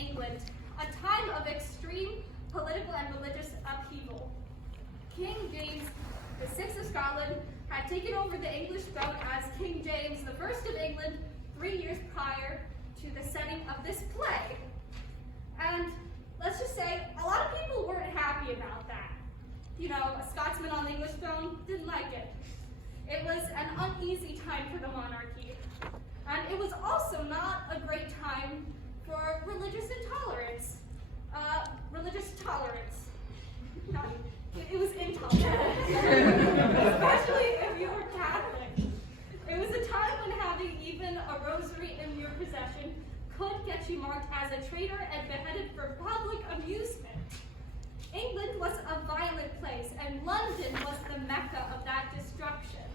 England, a time of extreme political and religious upheaval. King James VI of Scotland had taken over the English throne as King James I of England 3 years prior to the setting of this play. And let's just say, a lot of people weren't happy about that. You know, a Scotsman on the English throne didn't like it. It was an uneasy time for the monarchy. And it was also not a great time for religious intolerance. It was intolerance. Especially if you were Catholic. It was a time when having even a rosary in your possession could get you marked as a traitor and beheaded for public amusement. England was a violent place, and London was the mecca of that destruction.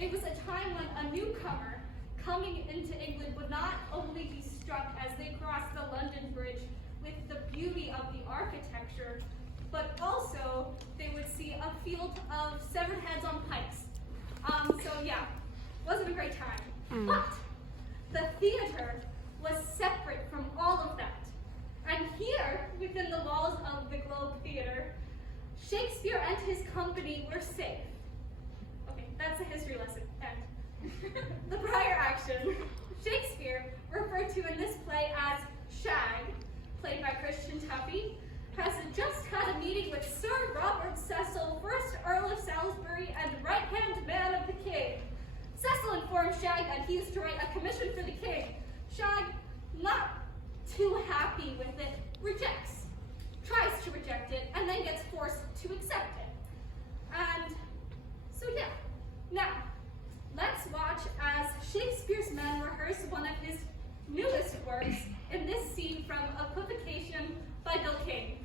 It was a time when a newcomer coming into England would not only be struck as they crossed the London Bridge with the beauty of the architecture, but also they would see a field of severed heads on pikes. So yeah, wasn't a great time. But the theater was separate from all of that. And here, within the walls of the Globe Theater, Shakespeare and his company were safe. Okay, that's a history lesson. And the prior action, Shakespeare, referred to in this play as Shag, played by Christian Tuffy, has just had a meeting with Sir Robert Cecil, 1st Earl of Salisbury and right-hand man of the king. Cecil informed Shag that he is to write a commission for the king. Shag, not too happy with it, rejects, tries to reject it, and then gets forced to accept it. And so yeah, now let's watch as Shakespeare's men rehearse one of his newest works in this scene from Equivocation by Cain.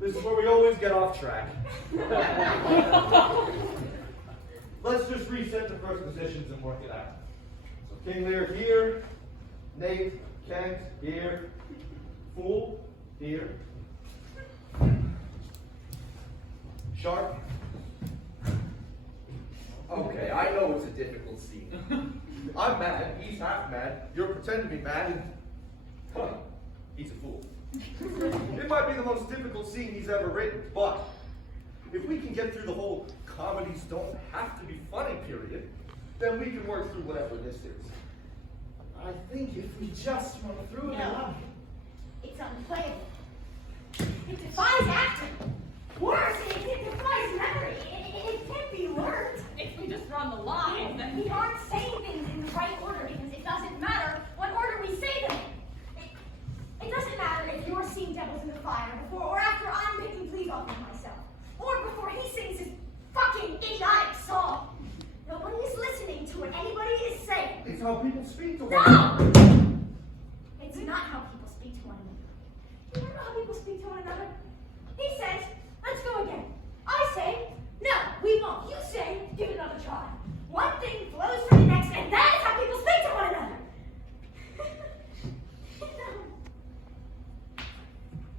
This is where we always get off track. Let's just reset the first positions and work it out. So King Lear here, Knave, Kent here, Fool here, Sharpe. Okay, I know it's a difficult scene. I'm mad, he's half mad, you're pretending to be mad, and he's a fool. It might be the most difficult scene he's ever written, but if we can get through the whole comedies don't have to be funny period, then we can work through whatever this is. I think if we just run through it enough. It's unplayable. It defies acting. Worse, it defies memory. It can't be learned. If we just run the line, then... We aren't saying things in the right order because it doesn't matter what order we say them in. It doesn't matter if you're seeing Devils in the Fire before or after I'm picking please off of myself. Or before he sings It's how people speak to one No! another. It's not how people speak to one another. You don't know how people speak to one another? He says, let's go again. I say, no, we won't. You say, give it another try. One thing flows from the next, and that is how people speak to one another.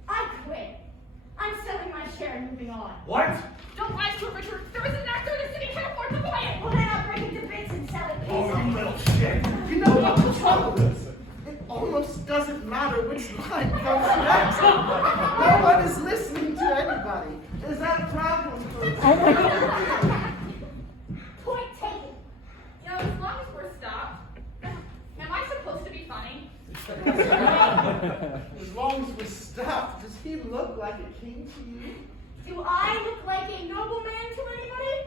I quit. I'm selling my share and moving on. What? Don't rise to it, Richard. There is an actor in the city can't afford to buy it. Well, then I'll break it to bits and sell it Oh, you pieces. little shit. You know what the trouble is? It almost doesn't matter which line comes next. No one is listening to anybody. Is that a problem for you? Point taken. You know, as long as we're stopped, am I supposed to be funny? As long as we're stopped, does he look like a king to you? Do I look like a nobleman to anybody?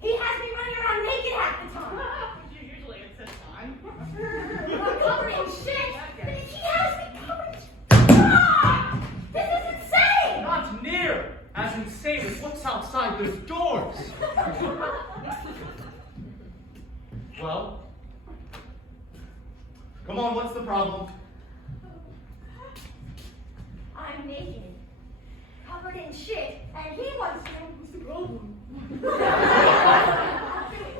He has me running around naked half the time. You usually insist on. I'm covered in shit. He has me covered in Ah! This is insane! Not near as insane as what's outside those doors. Well, come on, what's the problem? I'm naked, covered in shit, and he wants to know who's the problem.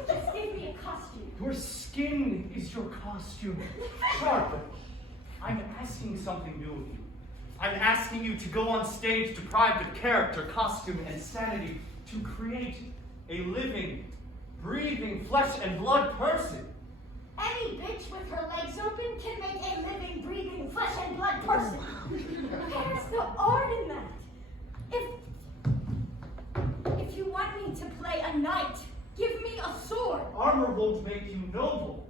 Just give me a costume. Your skin is your costume. Sharpe, I'm asking something new of you. I'm asking you to go on stage deprived of character, costume, and sanity to create a living, breathing, flesh and blood person. Any bitch with her legs open can make a living, breathing, flesh and blood person. Where's the art in that? If you want me to play a knight, give me a sword. Armor won't make you noble.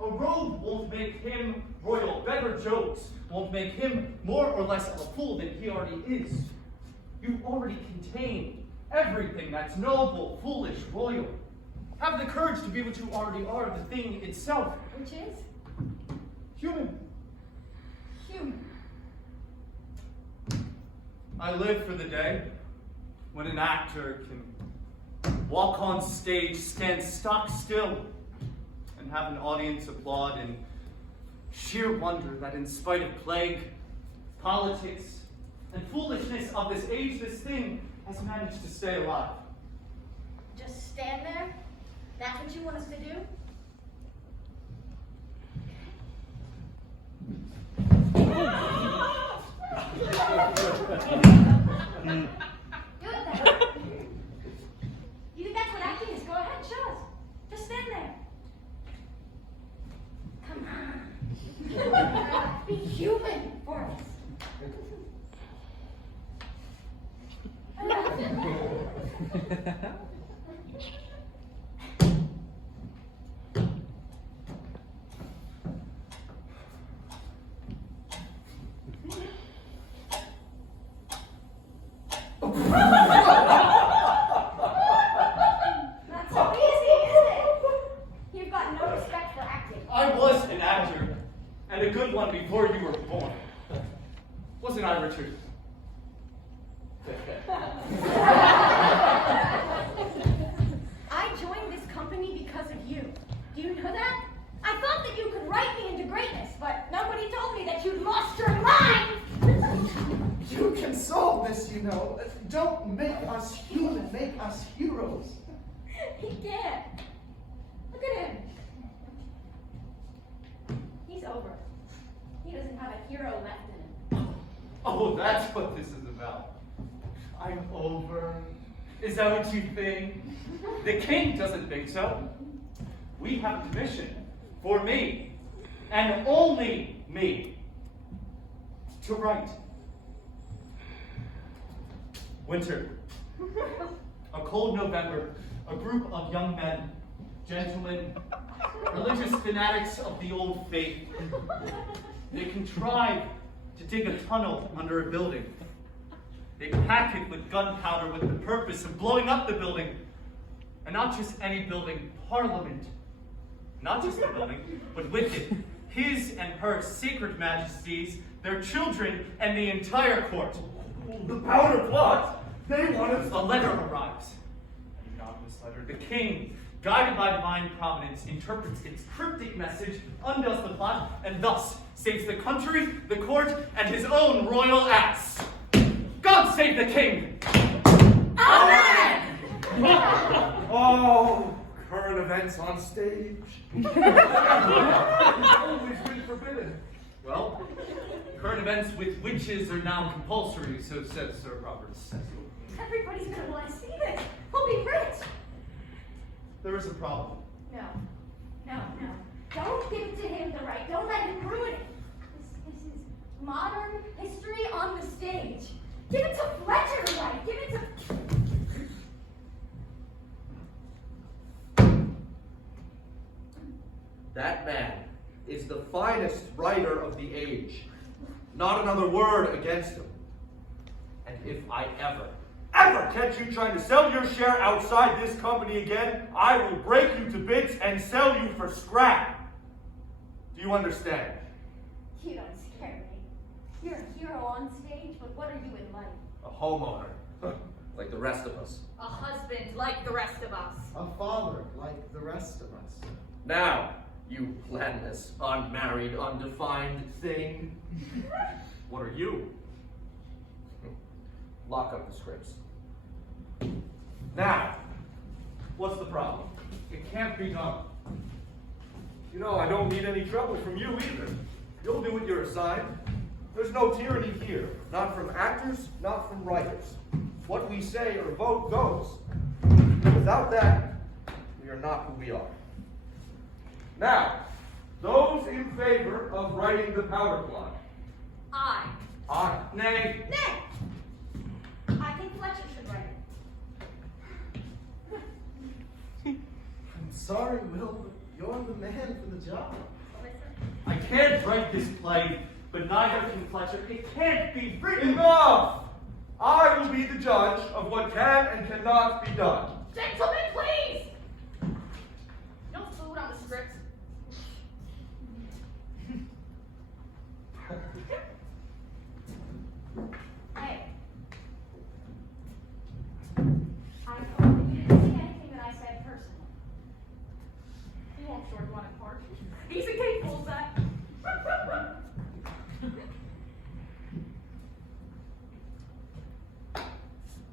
A robe won't make him royal. Better jokes won't make him more or less of a fool than he already is. You already contain everything that's noble, foolish, royal. Have the courage to be what you already are, the thing itself. Which is Human. human. I live for the day when an actor can walk on stage, stand stock still, and have an audience applaud in sheer wonder that in spite of plague, politics, and foolishness of this age, this thing has managed to stay alive. Just stand there? That's what you want us to do? Good then. You think that's what acting is? Go ahead, show us. Just stand there. Come on. Be human for us. Not so easy, is it? You've got no respect for acting. I was an actor, and a good one before you were born. Wasn't I, Richard? I joined this company because of you. Do you know that? I thought that you could write me into greatness, but nobody told me that you'd lost your mind! You can solve this, you know. Don't make us human, make us heroes. He can't. Look at him. He's over. He doesn't have a hero left in him. Oh, that's what this is about. I'm over. Is that what you think? The king doesn't think so. We have a commission for me, and only me, to write. Winter. A cold November, a group of young men, gentlemen, religious fanatics of the old faith. They contrive to dig a tunnel under a building. They pack it with gunpowder with the purpose of blowing up the building. And not just any building, Parliament. Not just the building, but with it, his and her sacred majesties, their children, and the entire court. The powder plot? They want us. A letter arrives. An anonymous letter. The king, guided by divine providence, interprets its cryptic message, undoes the plot, and thus saves the country, the court, and his own royal ass. God save the king! Amen! Oh, current events on stage. Always been forbidden. Well, current events with witches are now compulsory, so says Sir Robert Cecil. Everybody's gonna want to see this. We'll be rich. There is a problem. No. Don't give it to him the right. Don't let him ruin it. This is modern history on the stage. Give it to Fletcher to write. Give it to... That man is the finest writer of the age. Not another word against him. And if I ever catch you trying to sell your share outside this company again, I will break you to bits and sell you for scrap. Do you understand? You don't scare me. You're a hero on stage, but what are you in life? A homeowner, like the rest of us. A husband like the rest of us. A father like the rest of us. Now, you landless, unmarried, undefined thing. What are you? Lock up the scripts. Now, what's the problem? It can't be done. You know, I don't need any trouble from you either. You'll do what you're assigned. There's no tyranny here. Not from actors, not from writers. What we say or vote goes. Without that, we are not who we are. Now, those in favor of writing the powder plot. I. Aye. Nay. Nay! I think Fletcher should write it. I'm sorry, Will, but you're the man for the job. I can't write this play, but neither can Fletcher. It can't be written. Enough! I will be the judge of what can and cannot be done. Gentlemen, please! No food on the script. Hey. I know that you didn't see anything that I said personally. He won't short one apart. He's incapable of that.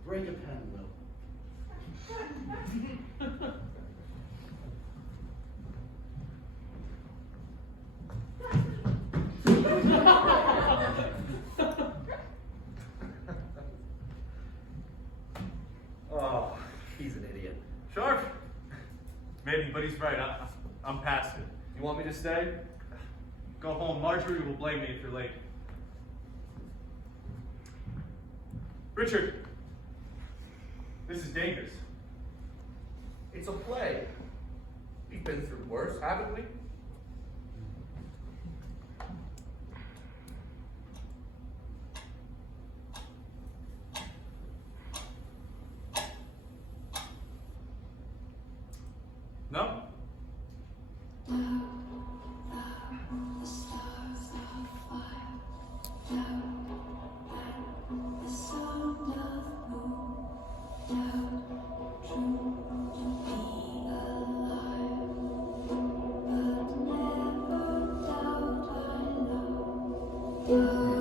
Break a pen, Will. Oh, he's an idiot. Sharpe? Maybe, but he's right. I'm past it. You want me to stay? Go home. Marjorie will blame me if you're late. Richard, this is dangerous. It's a play. We've been through worse, haven't we? No? Yeah.